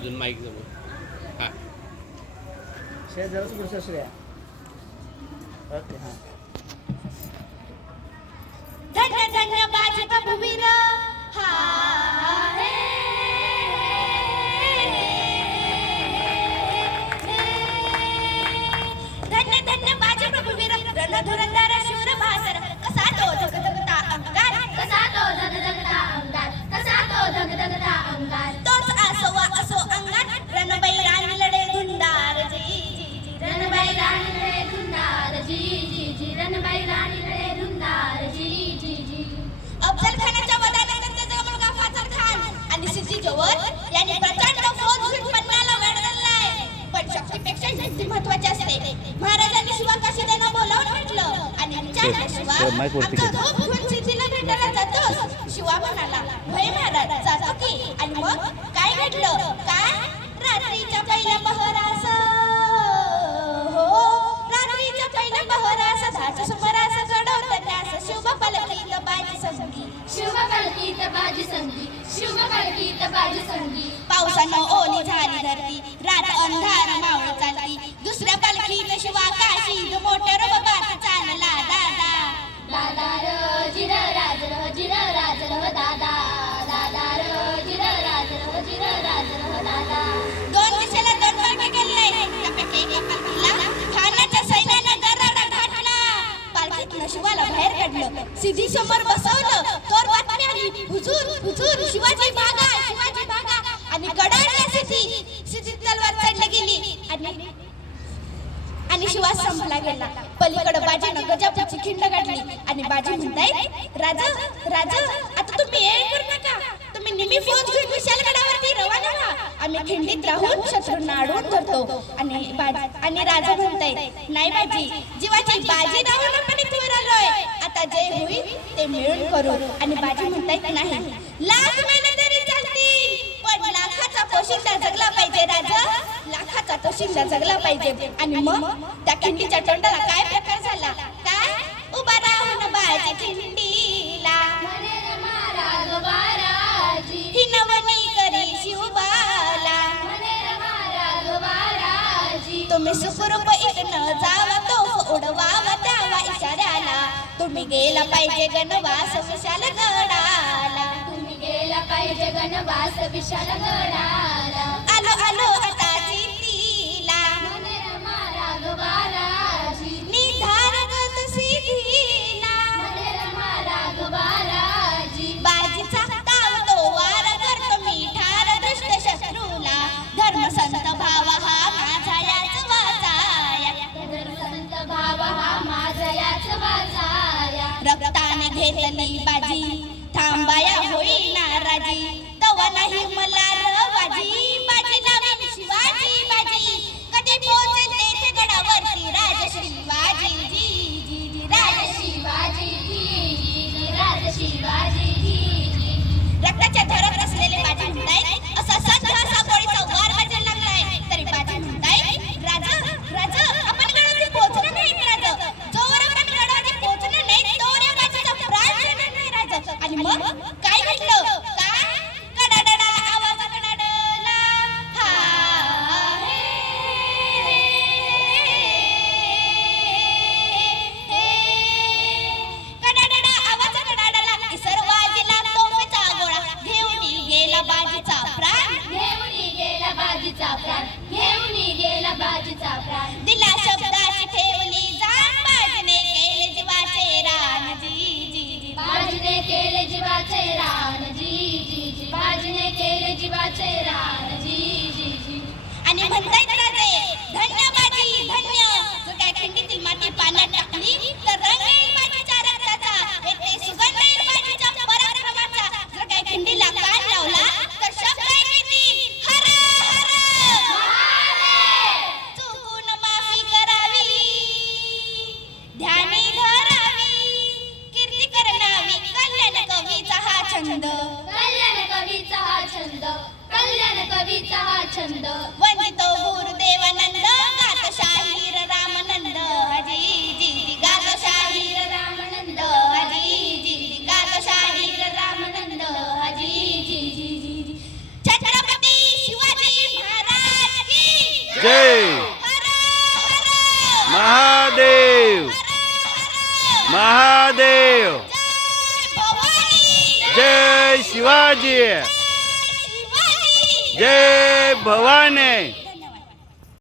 अजून माईक जवळ. हां. श्रेया जराच पुढचं श्रेया. ओके हां. धन्य धन्य बाजी प्रभुवीर हा रे. रणधुरंदर सर, mic वरती शिवा म्हणाला भय महाराज जातो की. आणि मग काय घडलं? काय? रात्रीच्या पहिल्या पहरास हो रात्रीच्या पहिल्या पहरास दहाच्या सुमारास घडवतानास शिव पलकीत बाजी संगी. शुभ कलकीत बाजी संगी शुभ कलकीत बाजी संगी. पावसानं ओली झाली धरती रात अंधार मावळ. समोर बसवलं तोर बातमी आली हुजूर हुजूर शिवाजी भागा शिवाजी भागा आणि कडाडल्या सिद्धी सिद्धी तलवार चढली गेली. आणि आणि शिवा संपला गेला. पलीकडे बाजीनं गजापूरची खिंड काढली आणि बाजी म्हणताय राजा राजा आता तुम्ही ये करू नका. तुम्ही निमी फौज घेऊन विशाल गडावरती रवाना व्हा. आम्ही खिंडीत राहून शत्रूंना अडवून धरतो. आणि आणि राजा म्हणताय नाही बाजी जीवाची बाजी राहून आपण इथवर आलोय आता जे होईल ते मिळून करू. आणि बाजी म्हणताय नाही. लाख महिने तरी चालतील पण लाखाचा पोशिंदा जगला पाहिजे राजा. लाखाचा पोशिंदा जगला पाहिजे. आणि मग त्या खिंडीच्या तोंडाला काय प्रकार झाला? काय? उभा राहून बाजी खिंडीला. ही नवनी करी शिवबाला तुम्ही सुखरूप इथनं जावा तो उडवावा. तुम्ही गेला पाहिजे गणवास विशाल गडाला. तुम्ही गेला पाहिजे गणवास विशाल गडाला. आलो आलो घेतली बाजी थांबाया होईना नाराजी. तवा नाही मला रवाजी. बाजी नवीन शिवाजी बाजी कधी पोहोचेल तेथे गडावरती राज शिवाजी. जी जी जी राज शिवाजी जी जी राज शिवाजी. जी रक्ताच्या धरक असलेले बाजी म्हणताय असा संत असा गोळीचा वार वाजायला लागलाय तरी बाजी म्हणताय राजा राजा आपण गडावरती पोहोचणार नाही राजा जोवर आपण गडावरती पोहोचणार नाही तोवर या बाजीचा प्राण जाणार नाही राजा आणि मग काय घडलं? काय? कडाडडा आवाज कडाडला हा हे आवाज कडाडला गोळा. घेऊन गेला बाजीचा प्राण. घेऊन गेला बाजीचा प्राण. जीवाचे रान. जी जी जी. बाजीने केले जीवाचे रान. जी जी जी. आणि म्हणतायत राजे धन्य छंद. कल्याण कवीचा हा छंद. कल्याण कवीचा हा छंद. वंदितो गुरुदेवानंद गात शाहीर रामनंद. हजी जी जी गात शाहीर रामानंद. हजी जी जी गात शाहीर रामनंद. हजी जी जी जी जी छत्रपती शिवाजी जय महादेव. महादेव. भवानी जय शिवाजी शिवाजी जय भवानी